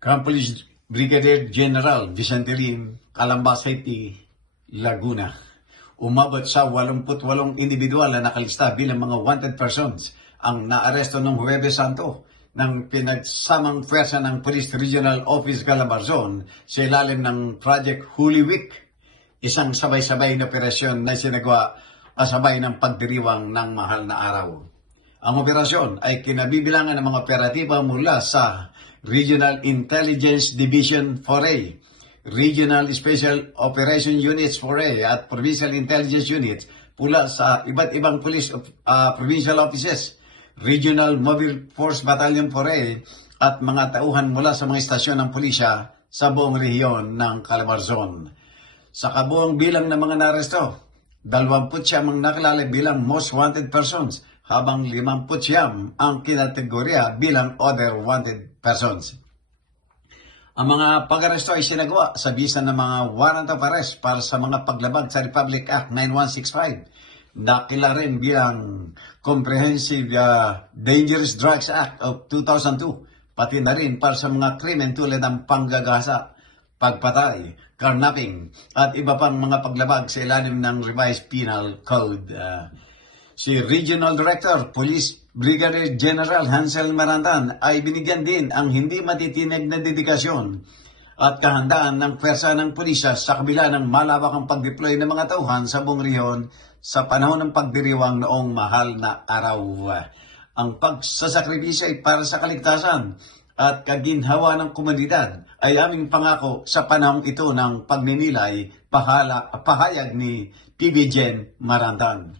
Police Brigadier General Vicente Lim, Calamba City, Laguna. Umabot sa 88 individual na nakalista bilang mga wanted persons ang naaresto noong Huwebes Santo ng pinagsamang pwersa ng Police Regional Office Calabarzon sa ilalim ng Project Holy Week, isang sabay-sabay na operasyon na sinagawa kasabay ng pagdiriwang ng mahal na araw. Ang operasyon ay kinabibilangan ng mga operatiba mula sa Regional Intelligence Division 4A, Regional Special Operation Units 4A at Provincial Intelligence Units mula sa iba't ibang police provincial offices, Regional Mobile Force Battalion 4A at mga tauhan mula sa mga istasyon ng pulisya sa buong rehiyon ng Calabarzon. Sa kabuang bilang ng mga naresto, 29 ang nakilala bilang most wanted persons, habang 50 ang kinategorya bilang other wanted persons. Ang mga pag-aresto ay sinagawa sa bisa ng mga warrant of arrest para sa mga paglabag sa Republic Act 9165, nakilala rin bilang Comprehensive Dangerous Drugs Act of 2002, pati na rin para sa mga krimen tulad ng panggagasa, pagpatay, carnapping, at iba pang mga paglabag sa ilalim ng Revised Penal Code. Si Regional Director, Police Brigadier General Hansel Marandan ay binigyan din ang hindi matitinag na dedikasyon at kahandaan ng pwersa ng pulisya sa kabila ng malawakang pag-deploy ng mga tauhan sa buong rehiyon sa panahon ng pagdiriwang noong mahal na araw. Ang pagsasakripisyo ay para sa kaligtasan at kaginhawa ng komunidad ay aming pangako sa panahong ito ng pagninilay, pahayag ni PB Gen Marandan.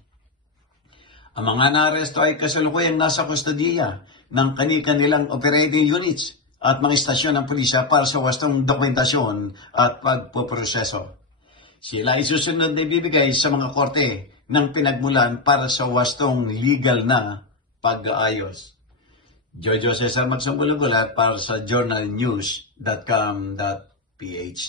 Ang mga naaresto ay kasalukuyang nasa kustodiya ng kanilang operating units at mga istasyon ng pulisya para sa wastong dokumentasyon at pagpoproseso. Sila ay susunod na ibibigay sa mga korte ng pinagmulan para sa wastong legal na pag-aayos. Jojo Cesar Magsambulagulat para sa journalnews.com.ph.